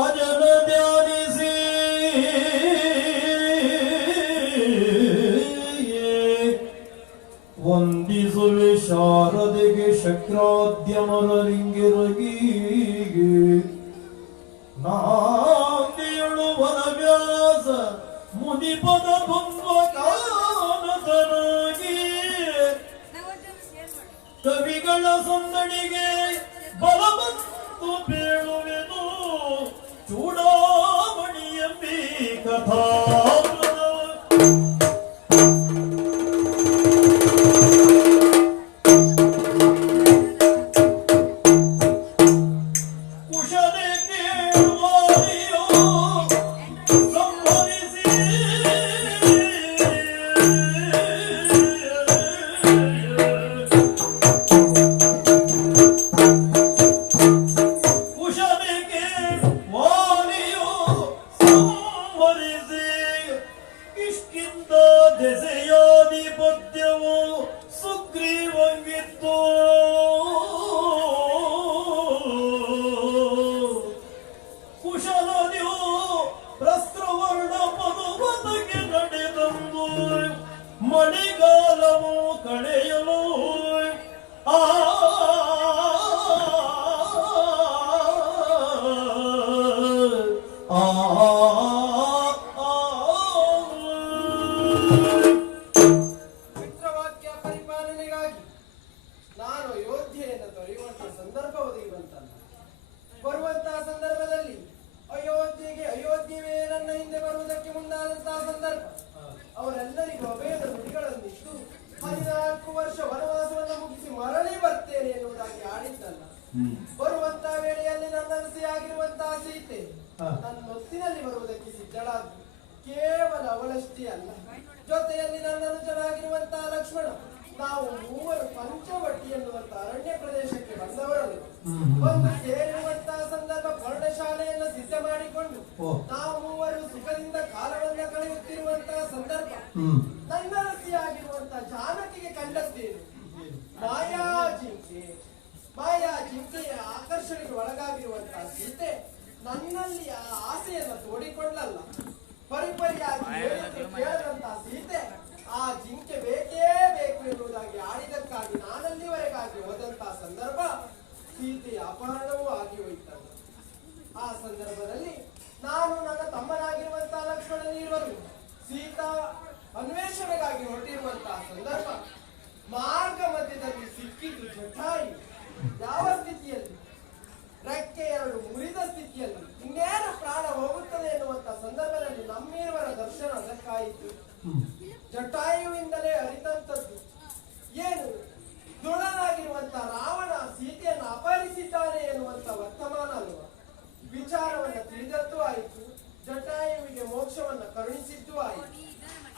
ಅಜನ ಧ್ಯಾನಿಸಿ ವಂದಿಸುವೆ ಶಾರದೆಗೆ ಶಕ್ರಾದ್ಯಮನರಿಂಗಿರಗಿ ನಾಂದಿಯಳು ವನವ್ಯಾಸ ಮುನಿಪದ ಭಂಗಕಾನತನಾಗಿ ಕವಿಗಳ ಸಂದಣಿಗೆ ಬಲಬಂತು ಬೀಳುವೆನು ಚೂಡಾಮಣಿಯಂಬಿ ಕಥಾ ಮಳೆಗಾಲವು ಕಳೆಯಲು ಆ ಮಿತ್ರವಾಕ್ಯ ಪರಿಪಾಲನೆಗಾಗಿ ನಾನು ಅಯೋಧ್ಯೆಯನ್ನು ತೊರೆಯುವಂತಹ ಸಂದರ್ಭ ಒದಗಿ ಬಂತಲ್ಲ. ಬರುವಂತಹ ಸಂದರ್ಭದಲ್ಲಿ ಅಯೋಧ್ಯೆಯವೇ ನನ್ನ ಹಿಂದೆ ಬರುವುದಕ್ಕೆ ಮುಂದಾದಂತಹ ಸಂದರ್ಭ. ಅವರೆಲ್ಲರಿಗೂ ಅಭಯದ ನುಡಿಗಳನ್ನಿಟ್ಟು 14 ವರ್ಷ ವನವಾಸವನ್ನು ಮುಗಿಸಿ ಮರಳಿ ಬರ್ತೇನೆ ಎನ್ನುವುದಾಗಿ ಆಡಿದ್ದಲ್ಲ. ಬರುವಂತಹ ವೇಳೆಯಲ್ಲಿ ನನ್ನರಸಿಯಾಗಿರುವಂತಹ ಸೀತೆ ನನ್ನೊತ್ತಿನಲ್ಲಿ ಬರುವುದಕ್ಕೆ ಸಿದ್ಧಳಾದ. ಕೇವಲ ಅವಳಷ್ಟೇ ಅಲ್ಲ, ಜೊತೆಯಲ್ಲಿ ನನ್ನ ಅನುಜನಾಗಿರುವಂತಹ ಲಕ್ಷ್ಮಣ, ನಾವು ಮೂವರು ಪಂಚವಟಿ ಎನ್ನುವಂತಹ ಅರಣ್ಯ ಪ್ರದೇಶಕ್ಕೆ ಬಂದವರಲ್ಲ. ಒಂದು ಸೇರಿರುವಂತಹ ಸಂದರ್ಭ ಪರ್ಣಶಾಲೆಯನ್ನು ಸಿದ್ಧ ಮಾಡಿಕೊಂಡು ನಾವು ಮೂವರು ಸುಖದಿಂದ ಕಾಲವನ್ನ ಕಳೆಯುತ್ತಿರುವಂತಹ ಸಂದರ್ಭ ನನ್ನ ರಸಿಯಾಗಿರುವಂತಹ ಜಾನಕಿಗೆ ಕಂಡದ್ದೇನು. ಮಾಯಾ ಜಿಂಕೆಯ ಆಕರ್ಷಣೆಗೆ ಒಳಗಾಗಿರುವಂತಹ ಸೀತೆ ನನ್ನಲ್ಲಿ ಆ ಆಸೆಯನ್ನು ತೋಡಿಕೊಳ್ಳಲ್ಲ. ಪರಿಪರಿಯಾಗಿ ಕೇಳದಂತಹ ಸೀತೆ ಆ ಜಿಂಕೆ ಬೇಕೇ ಬೇಕು ಎನ್ನುವುದಾಗಿ ಆಡಿದಕ್ಕಾಗಿ ನಾನಲ್ಲಿವರೆಗಾಗಿ ಹೋದಂತಹ ಸಂದರ್ಭ ಸೀತೆಯ ಅಪಹರಣವೂ ಆಗಿ ಹೋಯಿತಲ್ಲ. ಆ ಸಂದರ್ಭದಲ್ಲಿ ನಾನು ನನ್ನ ತಮ್ಮನಾಗಿರುವಂತಹ ಲಕ್ಷ್ಮಣ ನೀಡುವರು ಸೀತಾ ಅನ್ವೇಷಣೆಗಾಗಿ ಹೊರಟಿರುವಂತಹ ಸಂದರ್ಭ ಮಾರ್ಗ ಮಧ್ಯದಲ್ಲಿ ಸಿಕ್ಕಿದ್ದು ಜಟಾಯಿ. ಯಾವ ಸ್ಥಿತಿಯಲ್ಲಿ? ರೆಕ್ಕೆ ಎರಡು ಮುರಿದ ಸ್ಥಿತಿಯಲ್ಲಿ. ಇನ್ನೇನು ಪ್ರಾಣ ಹೋಗುತ್ತದೆ ಎನ್ನುವಂತಹ ಸಂದರ್ಭದಲ್ಲಿ ನಮ್ಮಿರುವರ ದರ್ಶನ ಅದಕ್ಕಾಯಿತು. ಜಟಾಯುವಿಂದಲೇ ಅರಿತಂತದ್ದು ಏನು? ದುಳನಾಗಿರುವಂತಹ ರಾವಣ ಸೀತೆಯನ್ನು ಅಪಹರಿಸಿದ್ದಾನೆ ಎನ್ನುವಂತ ವರ್ತಮಾನ ಅಲ್ವ. ವಿಚಾರವನ್ನು ತಿಳಿದದ್ದು ಆಯಿತು, ಜಟಾಯುವಿಗೆ ಮೋಕ್ಷವನ್ನು ಕರುಣಿಸಿದ್ದು ಆಯಿತು.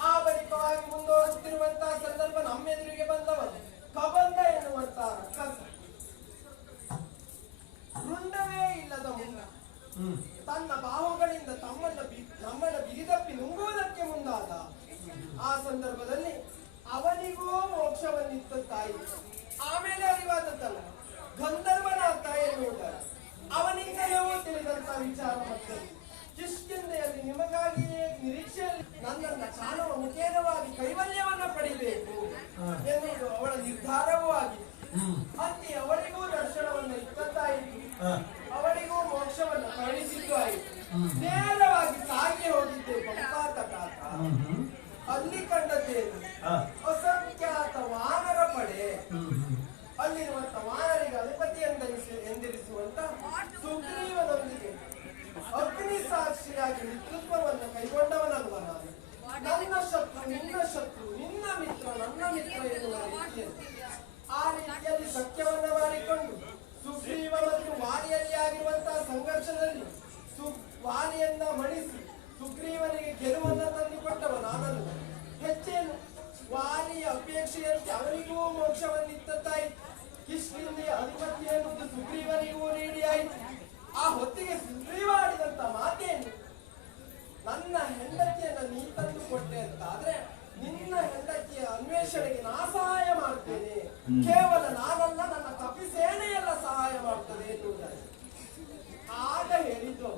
ಆ ಬಳಿಕವಾಗಿ ಮುಂದುವರೆಸುತ್ತಿರುವಂತಹ ಸಂದರ್ಭ ನಮ್ಮೆದುರಿಗೆ ಬಂದವನು ಕಬಂದ ಎನ್ನುವಂತಹ ರಕ್ಕಸ. ರುಂಡವೇ ಇಲ್ಲದ ಮುಂದ ತನ್ನ ಬಾಹುಗಳಿಂದ ನಮ್ಮನ್ನ ಬಿಗಿದಪ್ಪಿ ನುಂಗುವುದಕ್ಕೆ ಮುಂದಾದ. ಆ ಸಂದರ್ಭದಲ್ಲಿ ಅವನಿಗೂ ಮೋಕ್ಷವನ್ನಿತ್ತಾಯಿತು. ಆಮೇಲೆ ಅರಿವಾದದ್ದಲ್ಲ, ಗಂಧರ್ವನಾಥ ಎನ್ನುವುದಲ್ಲ. ಅವನಿಂದಲೂ ತಿಳಿದಂತ ವಿಚಾರ ಮತ್ತೆ ಕಿಷ್ಕಿಂಧೆಯಲ್ಲಿ ನಿಮಗಾಗಿಯೇ ನಿರೀಕ್ಷೆಯಲ್ಲಿ ನನ್ನನ್ನ ಚಾಲುವ ಮುಖೇನವಾಗಿ ಕೈವಲ್ಯವನ್ನ ಪಡಿಬೇಕು ಎನ್ನುವುದು ಅವಳ ನಿರ್ಧಾರವೂ ಆಗಿದೆ. ಅಲ್ಲಿ ಅವಳಿಗೂ ದರ್ಶನವನ್ನು ಇತ್ತದ್ದಾಯಿತು, ಅವಳಿಗೂ ಮೋಕ್ಷವನ್ನು ಕರುಣಿಸಿದ್ದು ಆಯಿತು. ನೇರವಾಗಿ ಸಾಗಿ ಹೋಗಿದ್ದೆ ಪಂಪಾತಟಾತ. ಅಲ್ಲಿ ಕಂಡದ್ದೇನು? ಅಸಂಖ್ಯಾತ ವಾನರ ಪಡೆ. ಅಲ್ಲಿರುವಂತ ವಾನರಿಗೆ ಅಧಿಪತಿ ಎಂದಿರಿಸುವಂತ ಸುಗ್ರೀವನೊಂದಿಗೆ ಅಗ್ನಿ ಸಾಕ್ಷಿಯಾಗಿ ನೇತೃತ್ವವನ್ನು ಕೈಗೊಂಡವನಲ್ವ ನಾನು. ನನ್ನ ಶತ್ರು ನಿನ್ನ ಶತ್ರು, ನಿನ್ನ ಮಿತ್ರ ನನ್ನ ಮಿತ್ರ ಎನ್ನುವ ರೀತಿಯಲ್ಲಿ ಆ ರೀತಿಯಲ್ಲಿ ಸತ್ಯವನ್ನ ಮಾಡಿಕೊಂಡು ಸುಗ್ರೀವ ಮತ್ತು ವಾಲಿಯಲ್ಲಿ ಆಗಿರುವಂತಹ ಸಂಘರ್ಷದಲ್ಲಿ ವಾಲಿಯನ್ನ ಮಣಿಸಿ ಸುಗ್ರೀವನಿಗೆ ಗೆಲುವನ್ನ ತಂದುಕೊಟ್ಟವ ನಾನಲ್ಲ. ಹೆಚ್ಚೇನು, ವಾಲಿಯ ಅಪೇಕ್ಷೆಯಂತೆ ಅವನಿಗೂ ಮೋಕ್ಷವನ್ನಿತ್ತಾಯಿತು. ಕಿಷ್ಕಿಂಧೆಯ ಅಧಿಪತಿ ಎನ್ನುವುದು ಸುಗ್ರೀವನಿಗೂ ನೀಡಿಯಾಯಿತು. ಆ ಹೊತ್ತಿಗೆ ಸುಗ್ರೀವ ಆಡಿದಂತ ಮಾತೇನು? ನನ್ನ ಹೆಂಡತಿಯನ್ನ ನೀ ತಂದು ಕೊಟ್ಟೆ ಅಂತ ಆದ್ರೆ ನಿನ್ನ ಹೆಂಡತಿಯ ಅನ್ವೇಷಣೆಗೆ ನಾ ಸಹಾಯ ಮಾಡ್ತೇನೆ. ಕೇವಲ ನಾನಲ್ಲ, ನನ್ನ ಕಪಿ ಸೇನೆಯೆಲ್ಲ ಸಹಾಯ ಮಾಡ್ತದೆ ಎನ್ನುವುದಾಗಿ ಆಗ ಹೇಳಿದ್ದು.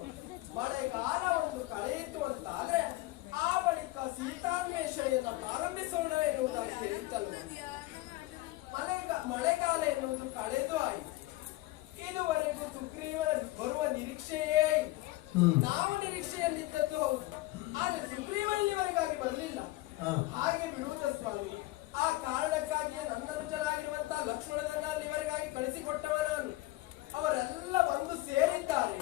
ನಿರೀಕ್ಷೆಯೇ ಇಲ್ಲ. ಹ್ಮ್. ನಾವು ನಿರೀಕ್ಷೆಯಲ್ಲಿದ್ದದ್ದು ಹೌದು, ಆದ್ರೆ ಸುಗ್ರೀವ ಇಲ್ಲಿವರೆಗಾಗಿ ಬರಲಿಲ್ಲ. ಹಾಗೆ ಬಿಡುವುದ ಸ್ವಾಮಿ, ಆ ಕಾರಣಕ್ಕಾಗಿಯೇ ನನ್ನ ಅನುಜರಾಗಿರುವಂತಹ ಲಕ್ಷ್ಮಣನನ್ನ ಅಲ್ಲಿವರೆಗಾಗಿ ಕಳಿಸಿಕೊಟ್ಟವ ನಾನು. ಅವರೆಲ್ಲ ಬಂದು ಸೇರಿದ್ದಾರೆ.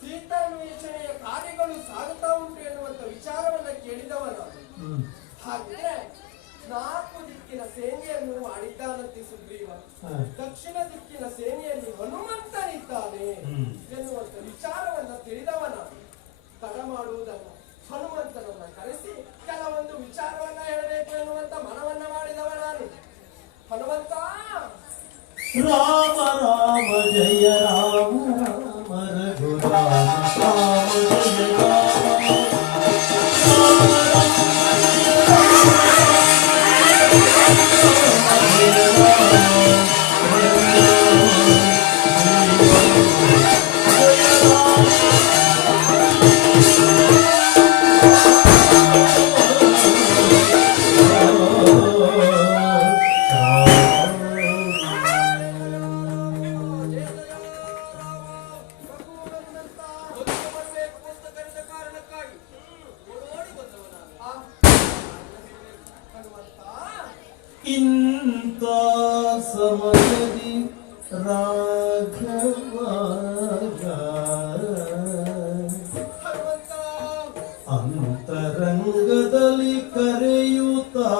ಸೀತಾನ್ವೇಷಣೆಯ ಕಾರ್ಯಗಳು ಸಾಗುತ್ತಾ ಉಂಟು ಎನ್ನುವಂತ ವಿಚಾರವನ್ನ ಕೇಳಿದವ ನಾನು. ಹಾಗಿದ್ರೆ 4 ದಿಕ್ಕಿನ ಸೇನೆಯನ್ನು ಆಡಿದ್ದಾನಂತೆ ಸುಗ್ರೀವ. ದಕ್ಷಿಣ ದಿಕ್ಕಿನ ಸೇನೆಯಲ್ಲಿ ಹನುಮಂತನಿದ್ದಾನೆ ಎನ್ನುವಂತ ವಿಚಾರವನ್ನ ತಿಳಿದವ ನಾನು. ತಡ ಮಾಡುವುದಲ್ಲ, ಹನುಮಂತನನ್ನ ಕರೆಸಿ ಕೆಲವೊಂದು ವಿಚಾರವನ್ನ ಹೇಳಬೇಕು ಎನ್ನುವಂತ ಮನವನ್ನ ಮಾಡಿದವ ನಾನು. ಹನುಮಂತ, ರಾಮ ರಾಮ ಜಯ ರಾಮ ರಾಮ ರಘುರಾಮ ರಾಮ ಜಯ ರಾಮ ಇಂಥ ಸಮಯದಿ ರಾಘವ ಅಂತರಂಗದಲ್ಲಿ ಕರೆಯುತ್ತಾ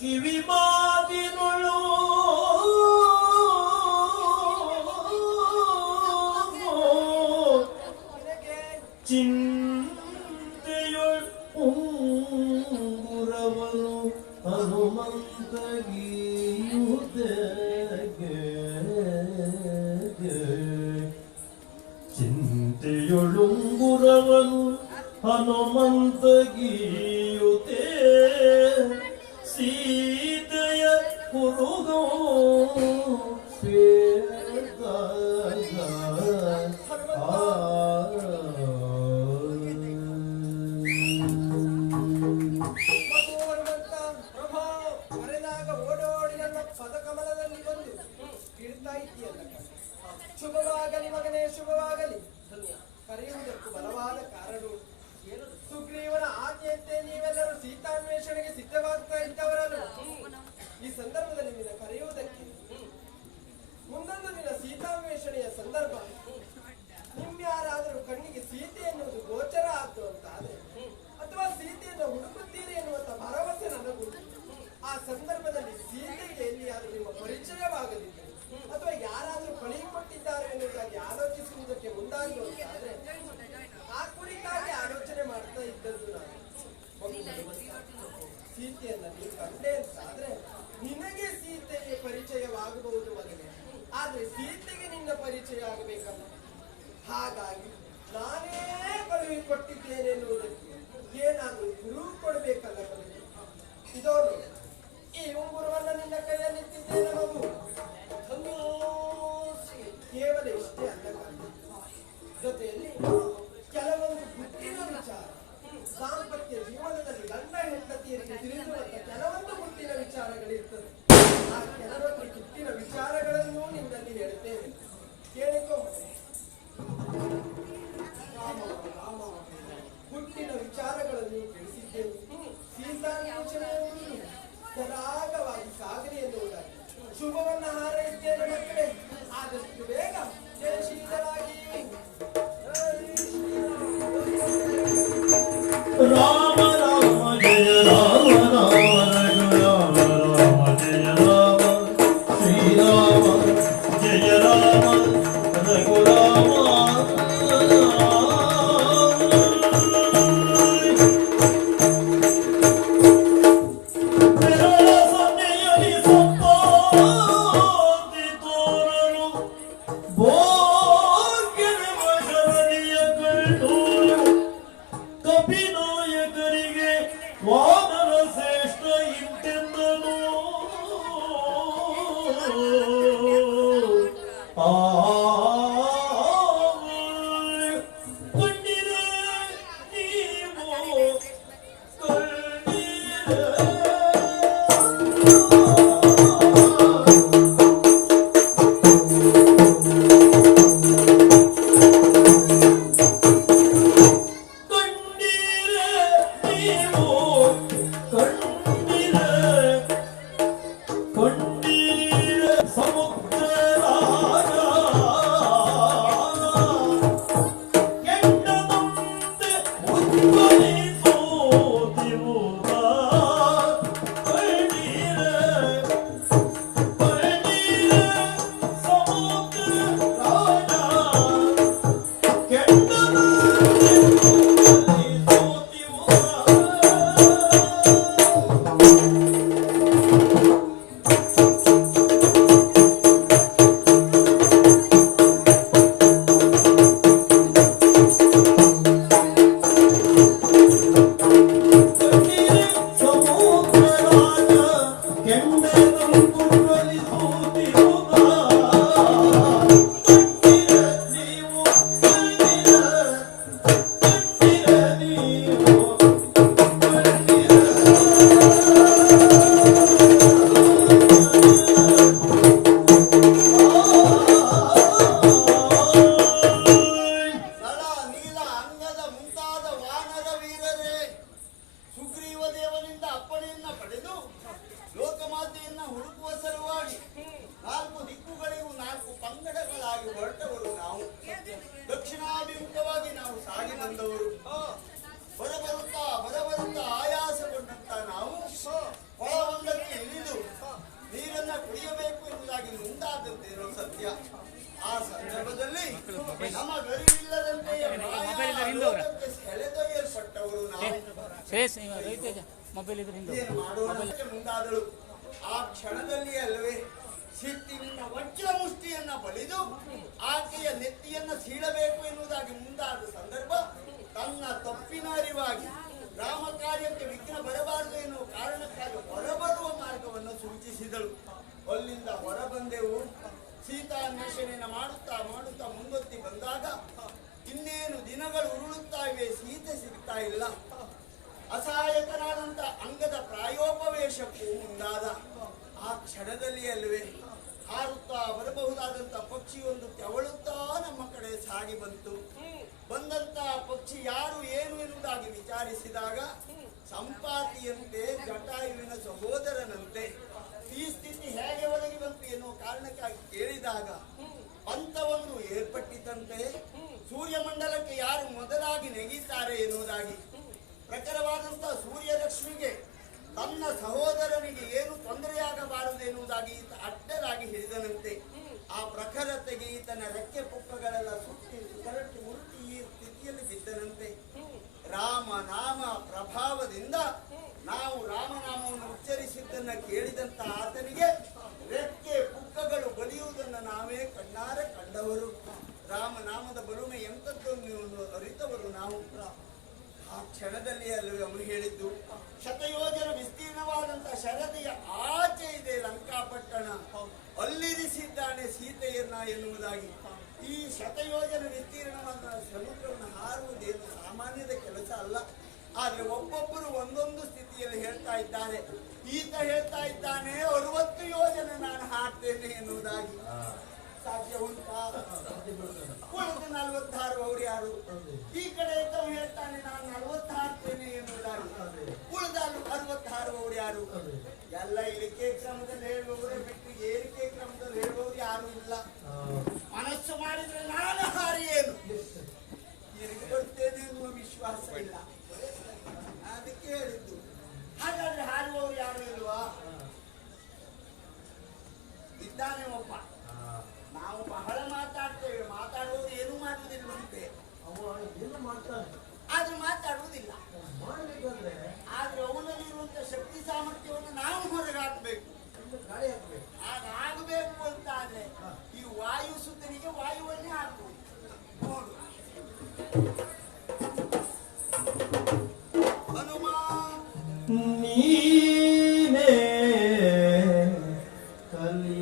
ಕಿವಿ ಮಾತಿನೊಳು ಚಿಂತೆಯೊಳ್ ಉಂಗುರವನು ಹನುಮಂತಗೀಯುತ್ತೆ ಚಿಂತೆಯೊಳುಂಗುರವನು ಹನುಮಂತಗೀಯುತ್ತೆ ಸೀತೆಯ ಕುರುಗೋ ಶುಭವಾಗಲಿ ಮಗನೇ, ಶುಭವಾಗಲಿ. ಕರೆಯುವುದಕ್ಕೂ ಬಲವಾದ ಕಾರಣ. ಸುಗ್ರೀವನ ಆಜ್ಞೆಯಂತೆ ನೀವೆಲ್ಲರೂ ಸೀತಾನ್ವೇಷಣೆಗೆ ಸಿದ್ಧವಾಗ್ತಾ ಇದ್ದವರಲ್ಲ. ಈ ಸಂದರ್ಭದಲ್ಲಿ ನಿನ್ನ ಕರೆಯುವುದಕ್ಕೆ ಮುಂದೊಂದು ದಿನ ಸೀತಾನ್ವೇಷಣೆಯ ಸಂದರ್ಭ ನಿಮ್ಯಾರಾದರೂ ಕಣ್ಣಿಗೆ ಸೀತೆ ಎನ್ನುವುದು ಗೋಚರ ಆದ್ದು ಅಂತ ಆದ್ರೆ, ಅಥವಾ ಸೀತೆಯನ್ನು ಹುಡುಕುತ್ತೀರಿ ಎನ್ನುವಂತ ಭರವಸೆ ನನಗುಂಟು. ಆ ಸಂದರ್ಭದಲ್ಲಿ ಸೀತೆಗೆ ಎಲ್ಲಿಯಾದರೂ ನಿಮ್ಮ ಪರಿಚಯವಾಗಲಿದೆ ಅಥವಾ ಯಾರಾದರೂ ಕಳುಹಿಕೊಟ್ಟಿದ್ದಾರೆ ಎನ್ನುವುದಾಗಿ ಆಲೋಚಿಸುವುದಕ್ಕೆ ಮುಂದಾಗುವಂತಾದ್ರೆ ಆ ಕುರಿತಾಗಿ ಆಲೋಚನೆ ಮಾಡ್ತಾ ಇದ್ದದ್ದು ನಾನು. ಸೀತೆಯನ್ನ ನೀವು ಕಂಡೆ ಅಂತಾದ್ರೆ ನಿನಗೆ ಸೀತೆಗೆ ಪರಿಚಯವಾಗಬಹುದು ಮಗನೇ, ಆದ್ರೆ ಸೀತೆಗೆ ನಿನ್ನ ಪರಿಚಯ ಆಗಬೇಕಲ್ಲ. ಹಾಗಾಗಿ ನಾನೇ ಕಳುಹಿಕೊಟ್ಟಿದ್ದೇನೆ ಎನ್ನುವುದಕ್ಕೆ ಏನಾದರೂ ಗುರುವು ಕೊಡಬೇಕಲ್ಲ ಮಗನೇ. ಇದೋರು ಈ ಉಂಗುರವನ್ನ ನಿನ್ನ ಕೈಯಲ್ಲಿಟ್ಟಿದ್ದೇನೆ ಮಗು. ಕೇವಲ ಇಷ್ಟೇ ಅಲ್ಲ, ಜೊತೆಯಲ್ಲಿ ಕೆಲವೊಂದು ಗುಟ್ಟಿನ ವಿಚಾರ, ದಾಂಪತ್ಯ ಜೀವನದಲ್ಲಿ ಗಂಡ ಹೆಂಡತಿಯರಿಗೆ ತಿಳಿಸುವಂತ ಕೆಲವೊಂದು ಗುಟ್ಟಿನ ವಿಚಾರಗಳಿರ್ತದೆ. ಆ ಕೆಲವೊಂದು ಗುಟ್ಟಿನ ವಿಚಾರಗಳನ್ನು ನಿನ್ನಲ್ಲಿ ಹೇಳ್ತೇನೆ, ಕೇಳಿಕೊ. ಗುಟ್ಟಿನ ವಿಚಾರಗಳನ್ನು ತಿಳಿಸಿದ್ದೇನೆ. ಸೀತಾನ್ವೇಷಣೆಯನ್ನು ಸರಾಗವಾಗಿ ಸಾಗಲಿ ಎನ್ನುವುದಾಗಿ ಶುಭವನ್ನ ಹಾರೈಸ್ತೇನೆ ಮಕ್ಕಳೇ. ಆದಷ್ಟು ಬೇಗ ಜಯಶೀಲರಾಗಿ. ರಾಮ ರಾಮ ಜಯ ರಾಮ ರಾಮ ರಘುರಾಮ ರಾಮ ಜಯ ರಾಮ ಶ್ರೀರಾಮ ಜಯ ರಾಮ ರಘುರಾಮ ಸನ್ನೆಯಲ್ಲಿ ಸಂಪಾದಿ ತೋರಲು ಭೋಗ್ಯವೆಂಬ ಶರಣಿಯ ಕಂಡು ಕಪಿನಾಯಕರಿಗೆ ವಾನರ ಶ್ರೇಷ್ಠ ಇಂತೆಂದನು. ಕಂಡಿರೆ ನೀವು ಕಂಡಿರೆ ಏನು ಮಾಡೋಣ ಅಂತ ಮುಂದಾದಳು. ಆ ಕ್ಷಣದಲ್ಲಿ ಅಲ್ಲವೇ ಸಿಟ್ಟಿನಿಂದ ವಜ್ರ ಮುಷ್ಟಿಯನ್ನ ಬಲಿದು ಆಕೆಯ ನೆತ್ತಿಯನ್ನ ಸೀಳಬೇಕು ಎನ್ನುವುದಾಗಿ ಮುಂದಾದ ಸಂದರ್ಭ ತನ್ನ ತಪ್ಪಿನ ಅರಿವಾಗಿ ರಾಮ ಕಾರ್ಯಕ್ಕೆ ವಿಘ್ನ ಬರಬಾರದು ಎನ್ನುವ ಕಾರಣಕ್ಕಾಗಿ ಹೊರಬರುವ ಮಾರ್ಗವನ್ನು ಸೂಚಿಸಿದಳು. ಅಲ್ಲಿಂದ ಹೊರಬಂದೆವು. ಸೀತಾನ್ವೇಷಣೆಯನ್ನು ಮಾಡುತ್ತಾ ಮಾಡುತ್ತಾ ಮುಂದೊತ್ತಿ ಬಂದಾಗ ಇನ್ನೇನು ದಿನಗಳು ಉರುಳುತ್ತಾ ಇವೆ, ಸೀತೆ ಸಿಗ್ತಾ ಇಲ್ಲ. ಅಸಹಾಯಕನಾದಂತ ಅಂಗದ ಪ್ರಾಯೋಪವೇಶಕ್ಕೂ ಮುಂದಾದ ಆ ಕ್ಷಣದಲ್ಲಿ ಅಲ್ವೇ ಹಾರುತ್ತಾ ಬರಬಹುದಾದಂತ ಪಕ್ಷಿಯೊಂದು ತೆವಳುತ್ತಾ ನಮ್ಮ ಕಡೆ ಸಾಗಿ ಬಂತು. ಬಂದಂತ ಪಕ್ಷಿ ಯಾರು ಏನು ಎನ್ನುವುದಾಗಿ ವಿಚಾರಿಸಿದಾಗ ಸಂಪಾತಿಯಂತೆ ಜಟಾಯುವಿನ ಸಹೋದರನಂತೆ. ಈ ಸ್ಥಿತಿ ಹೇಗೆ ಒದಗಿ ಬಂತು ಎನ್ನುವ ಕಾರಣಕ್ಕಾಗಿ ಕೇಳಿದಾಗ ಪಂಥವೊಂದು ಏರ್ಪಟ್ಟಿತಂತೆ. ಸೂರ್ಯಮಂಡಲಕ್ಕೆ ಯಾರು ಮೊದಲಾಗಿ ನೆಗೆಯುತ್ತಾರೆ ಎನ್ನುವುದಾಗಿ ಪ್ರಖರವಾದಂತಹ ಸೂರ್ಯರಶ್ಮಿಗೆ ತನ್ನ ಸಹೋದರನಿಗೆ ಏನು ತೊಂದರೆಯಾಗಬಾರದು ಎನ್ನುವುದಾಗಿ ಈತ ಅಡ್ಡಲಾಗಿ ಹಿಡಿದನಂತೆ. ಆ ಪ್ರಖರತೆಗೆ ಈತನ ರೆಕ್ಕೆ ಪುಕ್ಕಗಳೆಲ್ಲ ಸುಟ್ಟಿ ಕರಟಿ ಮುರುಟಿ ಈ ಸ್ಥಿತಿಯಲ್ಲಿ ಬಿದ್ದನಂತೆ. ರಾಮನಾಮ ಪ್ರಭಾವದಿಂದ ನಾವು ರಾಮನಾಮವನ್ನು ಉಚ್ಚರಿಸಿದ್ದನ್ನ ಕೇಳಿದಂತ ಆತನಿಗೆ ರೆಕ್ಕೆ ಪುಕ್ಕಗಳು ಬಲಿಯುವುದನ್ನು ನಾವೇ ಕಣ್ಣಾರೆ ಕಂಡವರು. ರಾಮನಾಮದ ಬಲುಮೆ ಎಂಥದ್ದನ್ನು ಅರಿತವರು ನಾವು. ಆ ಕ್ಷಣದಲ್ಲಿ ಅಲ್ಲವೇ ಅವನು ಹೇಳಿದ್ದು, ಶತಯೋಜನ ವಿಸ್ತೀರ್ಣವಾದಂತಹ ಶರದಿಯ ಆಚೆ ಇದೆ ಲಂಕಾಪಟ್ಟಣ, ಅಲ್ಲಿರಿಸಿದ್ದಾನೆ ಸೀತೆಯನ್ನ ಎನ್ನುವುದಾಗಿ. ಈ ಶತಯೋಜನ ವಿಸ್ತೀರ್ಣವಾದ ಸಮುದ್ರವನ್ನು ಹಾರುವುದೇನು ಸಾಮಾನ್ಯದ ಕೆಲಸ ಅಲ್ಲ. ಆದ್ರೆ ಒಬ್ಬೊಬ್ಬರು ಒಂದೊಂದು ಸ್ಥಿತಿಯಲ್ಲಿ ಹೇಳ್ತಾ ಇದ್ದಾರೆ. ಈತ ಹೇಳ್ತಾ ಇದ್ದಾನೆ 60 ಯೋಜನೆ ನಾನು ಹಾಡ್ತೇನೆ ಎನ್ನುವುದಾಗಿ. ಸಾಧ್ಯ ಉಂಟಾ? ಉಳಿದು 46 ಅವರು ಯಾರು? ಈ ಕಡೆ ಇದ್ದವ ಹೇಳ್ತಾನೆ ನಾನು 40 ಹಾಡ್ತೇನೆ ಎನ್ನುವುದಾಗಿ. ಉಳಿದ 66 ಅವರು ಯಾರು? ಎಲ್ಲ ಇಳಿಕೆ ಕ್ರಮದಲ್ಲಿ ಹೇಳುವವರೇ ಬಿಟ್ಟು ಏರಿಕೆ ಕ್ರಮದಲ್ಲಿ ಹೇಳುವವರು ಯಾರು ಇಲ್ಲ. ಮನಸ್ಸು ಮಾಡಿದ್ರೆ ನಾನು ಹಾರಿ ಏನು ತಿರುಗಿ ಬರ್ತೇನೆ ಎನ್ನುವ ವಿಶ್ವಾಸ ಇಲ್ಲ. ಅದಕ್ಕೆ ಹೇಳಿದ್ದು. ಹಾಗಾದ್ರೆ ಹಾರುವವರು ಯಾರು ಇಲ್ವಾ? ಇದ್ದಾನೆ ಒಬ್ಬ. ನಾವು ಬಹಳ ಮಾತಾಡ್ತೇವೆ, ಮಾತಾಡುವವರು ಏನು ಮಾಡುವುದಿಲ್ಲವಂತೆ. ಆದ್ರೆ ಮಾತಾಡುವುದಿಲ್ಲ. ಆದ್ರೆ ಅವನಲ್ಲಿರುವಂತ ಶಕ್ತಿ ಸಾಮರ್ಥ್ಯವನ್ನು ನಾವು ಹೊರಗೆ ಹಾಕಬೇಕು. ಆಗಬೇಕು ಅಂತ ಆದ್ರೆ ಈ ವಾಯು ಸುತ್ತನಿಗೆ ವಾಯುವನ್ನೇ ಹಾಕುವುದು. ನೋಡು ನೀನೇ ಕಲಿ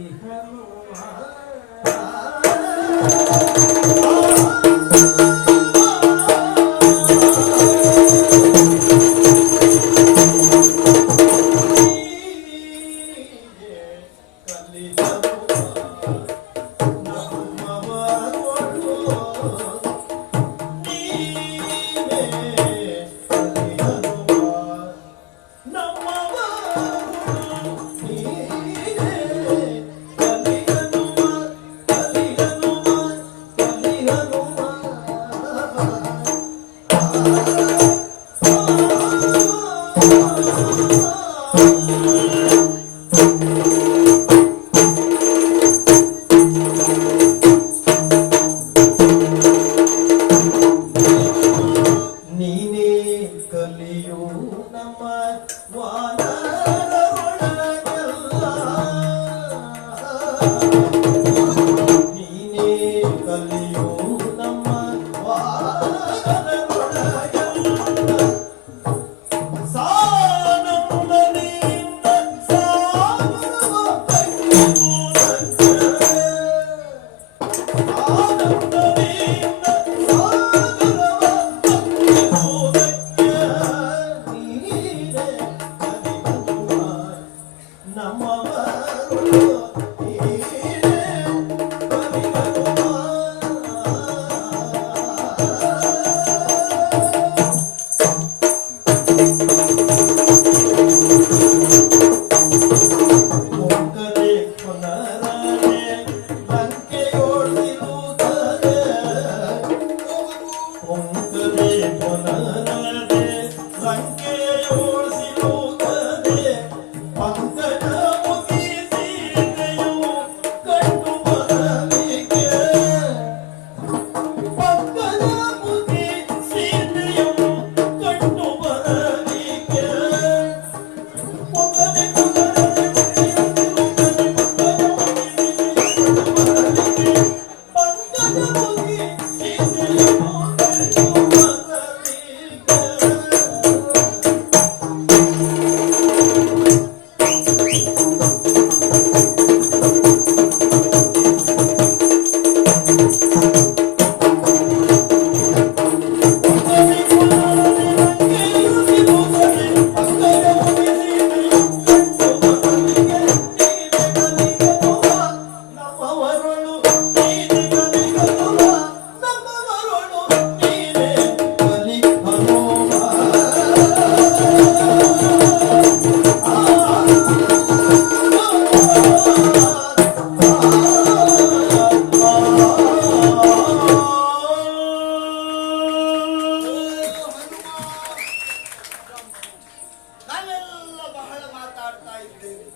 ಇದ್ದೇನೆ.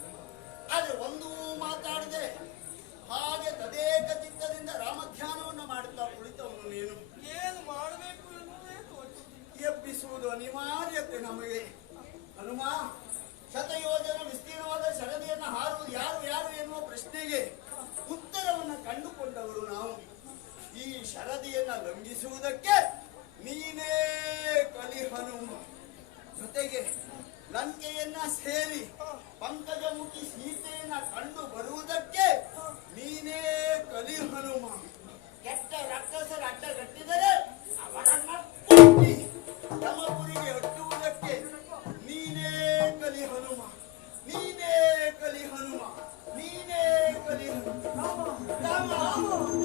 ಆದ್ರೆ ಒಂದೂ ಮಾತಾಡದೆ ಹಾಗೆ ತದೇಕ ಚಿತ್ತದಿಂದ ರಾಮಧ್ಯಾನವನ್ನು ಮಾಡುತ್ತಾ ಕುಳಿತವನು ನೀನು. ಏನು ಮಾಡಬೇಕು ಎನ್ನುವುದೇ ತೋಚುತ್ತಿಲ್ಲ. ಎಬ್ಬಿಸುವುದು ಅನಿವಾರ್ಯತೆ ನಮಗೆ. ಹನುಮ, ಶತಯೋಜನ ವಿಸ್ತೀರ್ಣವಾದ ಶರದಿಯನ್ನು ಹಾರುವುದು ಯಾರು ಯಾರು ಎನ್ನುವ ಪ್ರಶ್ನೆಗೆ ಉತ್ತರವನ್ನು ಕಂಡುಕೊಂಡವರು ನಾವು. ಈ ಶರದಿಯನ್ನ ಲಂಘಿಸುವುದಕ್ಕೆ ನೀನೇ ಕಲಿ ಹನುಮ. ಜೊತೆಗೆ ಲಂಕೆಯನ್ನ ಸೇರಿ ಪಂಕಜಮುಖಿ ಸೀತೆಯನ್ನ ಕಂಡು ಬರುವುದಕ್ಕೆ ನೀನೇ ಕಲಿ ಹನುಮ. ಕೆಟ್ಟ ರಾಕ್ಷಸರ ಅಡ್ಡಗಟ್ಟಿದರೆ ಅವರನ್ನ ಕೊಟ್ಟಿ ಯಮಪುರಿಗೆ ಅಟ್ಟುವುದಕ್ಕೆ ನೀನೇ ಕಲಿ ಹನುಮ. ನೀನೇ ಕಲಿ ಹನುಮ. ನೀನೇ ಕಲಿ ಹನುಮ. ರಾಮ ರಾಮ ರಾಮ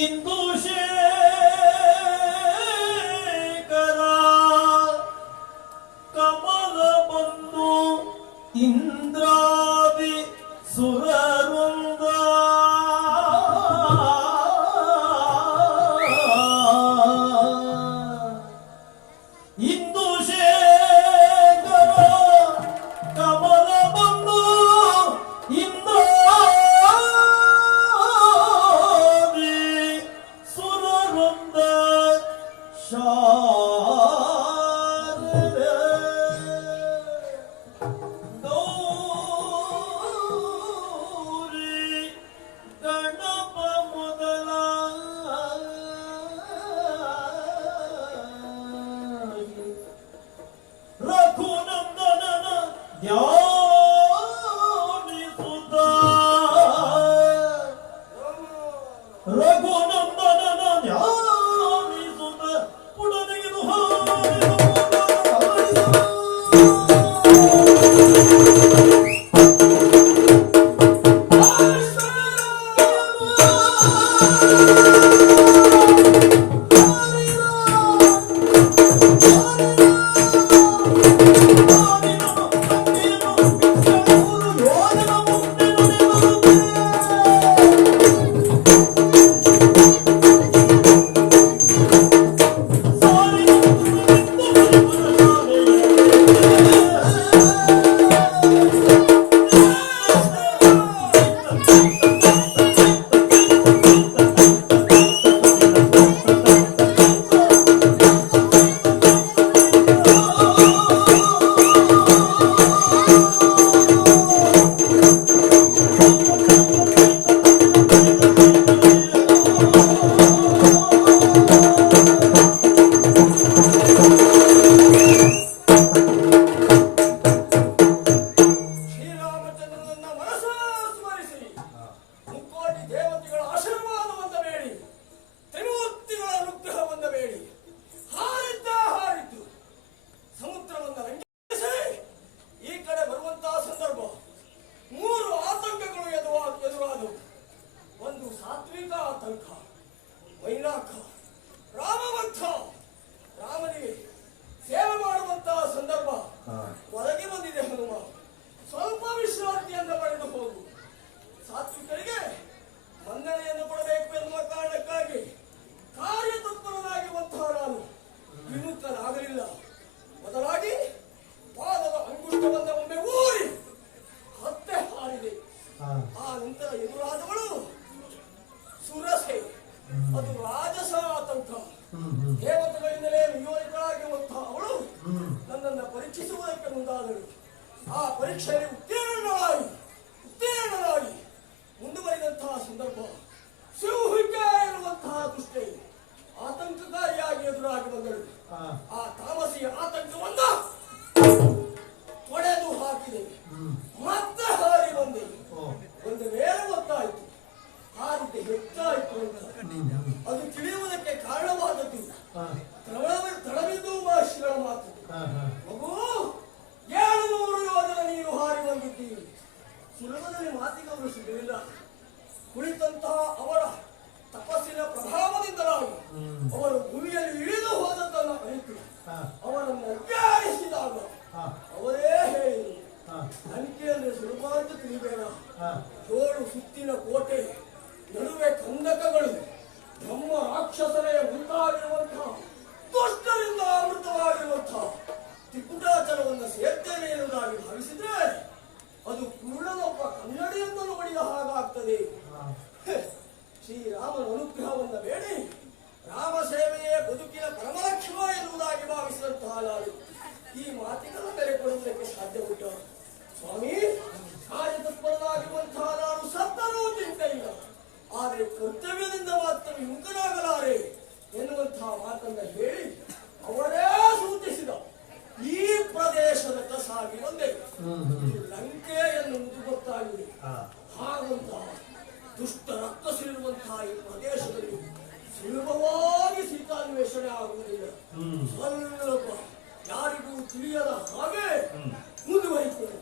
ಇಂದು ಶೇಖರ ಕಮಲ ಬಂದು ಇಂದ್ರಾದಿ ಸುರವೃಂದ ಇಂದು ಶೇಖರ ಕಮಲ ಬಂದು ಸುರವೃಂದ ಶಾರದೆ ಗೌರಿ ಗಣಪ ಮೊದಲ ರಘುನಂದನನ ಧ್ಯಾನಿಸುತ್ತ ರಘುನಂದನನ ಧ್ಯಾನಿಸುತ್ತ ಪುಡನೆಗೆದು ಆತಂಕ, ವೈರಾಕ, ರಾಮವಂತ, ರಾಮನಿಗೆ ಸೇವೆ ಮಾಡುವಂತಹ ಸಂದರ್ಭ ಒಳಗೆ ಬಂದಿದೆ. ಹನುಮ, ಸ್ವಲ್ಪ ವಿಶ್ರಾಂತಿಯನ್ನು ಪಡೆದು ಹೋಗು. ಸಾತ್ವಿಕರಿಗೆ ಮನ್ನಣೆಯನ್ನು ಕೊಡಬೇಕು ಎನ್ನುವ ಕಾರಣಕ್ಕಾಗಿ ಕಾರ್ಯತತ್ಪರನಾಗಿರುವಂತಹ ನಾನು ವಿಮುಕ್ತನಾಗಲಿಲ್ಲ. ಬದಲಾಗಿ ಪಾದದ ಅಂಗುಷ್ಟವನ್ನು ಒಮ್ಮೆ ಊರಿ ಹತ್ತೆ ಹಾರಿದೆ. ಆ ನಂತರ ಎದುರಾದವಳು ಸುರಸೆ, ಅದು ರಾಜಸ ಆತಂಕ. ದೇವತೆಗಳಿಂದಲೇ ನಿಯೋಜಿತರಾಗಿರುವಂತಹ ಅವಳು ನನ್ನನ್ನು ಪರೀಕ್ಷಿಸುವುದಕ್ಕೆ ಮುಂದಾದಳು. ಆ ಪರೀಕ್ಷೆಯಲ್ಲಿ ಉತ್ತೀರ್ಣರಾಗಿ ಮುಂದುವರಿದಂತಹ ಸಂದರ್ಭ ಸಿಂಹಿಕೆ ಎನ್ನುವಂತಹ ದುಷ್ಟೆ ಆತಂಕಕಾರಿಯಾಗಿ ಎದುರಾಗಿ ಬಂದಳು. ಆ ತಾಮಸಿಯ ಆತಂಕವನ್ನ ತೊಡೆದು ಹಾಕಿದೆ. ಮತ್ತೆ ಹಾರಿ ಬಂದೆ. ಒಂದು ವೇಳೆ ಗೊತ್ತಾಯಿತು, ಹಾರಿದ್ದೆ ಹೆಚ್ಚಾಯಿತು ಅಂತ. ಅದು ತಿಳಿಯುವುದಕ್ಕೆ ಕಾರಣವಾದದ್ದು ತಳವಿದ್ದು ಮಹರ್ಷಿಗಳ ಮಾತು. ಮಗು, 700 ಯೋಜನ ನೀನು ಹಾರಿ ಬಂದಿದ್ದೀರಿ. ಸುಲಭದಲ್ಲಿ ಮಾತಿಗೆ ಅವರು ಸಿಗಲಿಲ್ಲ. ಕುಳಿತಂತಹ ಅವರ ತಪಸ್ಸಿನ ಪ್ರಭಾವದಿಂದಲಾಗಿ ಅವರು ಭೂಮಿಯಲ್ಲಿ ಇಳಿದು ಹೋದದ್ದನ್ನು ಅರಿತು ಅವರನ್ನು ಅಜ್ಞಾನಿಸಿದಾಗ ಅವರೇ ಹೇಳಿದರು, ಅಂಕೆ ಅಂದ್ರೆ ಸುಲಭ ಅಂತ ತಿಳಿಬೇಡ. 7 ಸುತ್ತಿನ ಕೋಟೆ, ನಡುವೆ ಕಂದಕಗಳು, ಬ್ರಹ್ಮ ರಾಕ್ಷಸರೇ ಮುಂತಾಗಿರುವಂತಹ ದುಷ್ಟರಿಂದ ಆವೃತವಾಗಿರುವಂತಹ ತ್ರಿಕುಟಾಚಲವನ್ನು ಸೇರ್ತೇನೆ ಎನ್ನುವುದಾಗಿ ಭಾವಿಸಿದ್ರೆ ಅದು ಪೂರ್ಣನೊಬ್ಬ ಕನ್ನಡಿಯೊಂದನ್ನು ಹೊಡೆದ ಹಾಗಾಗ್ತದೆ. ಶ್ರೀರಾಮನ ಅನುಗ್ರಹವನ್ನು ಬೇಡಿ ರಾಮ ಸೇವೆಯೇ ಬದುಕಿನ ಪರಮಲಕ್ಷ್ಮ ಎನ್ನುವುದಾಗಿ ಭಾವಿಸಿದಂತಹ ನಾನು ಈ ಮಾತಿನ ಬೆಲೆ ಕೊಡುವುದಕ್ಕೆ ಸಾಧ್ಯ ಉಂಟು? ಸ್ವಾಮಿ, ಕಾರ್ಯತತ್ಪರನಾಗಿರುವಂತಹ ನಾನು ಸತ್ತರೂ ಚಿಂತೆ ಇಲ್ಲ, ಆದರೆ ಕರ್ತವ್ಯದಿಂದ ಮಾತ್ರ ವಿಮುಖನಾಗಲಾರೆ ಎನ್ನುವಂತಹ ಮಾತನ್ನ ಹೇಳಿ ಅವರೇ ಸೂಚಿಸಿದ ಈ ಪ್ರದೇಶದ ಕಸಾಗಿ ಬಂದೆ. ಲಂಕೆ ಎನ್ನುವುದು ಗೊತ್ತಾಗಿದೆ. ಹಾಗಂತಹ ದುಷ್ಟ ರಕ್ಕಸಿರುವಂತಹ ಈ ಪ್ರದೇಶದಲ್ಲಿ ಸುಲಭವಾಗಿ ಸೀತಾನ್ವೇಷಣೆ ಆಗುವುದಿಲ್ಲ. ಸ್ವಲ್ಪ ಯಾರಿಗೂ ತಿಳಿಯದ ಹಾಗೆ ಮುಂದುವರಿಯುತ್ತದೆ.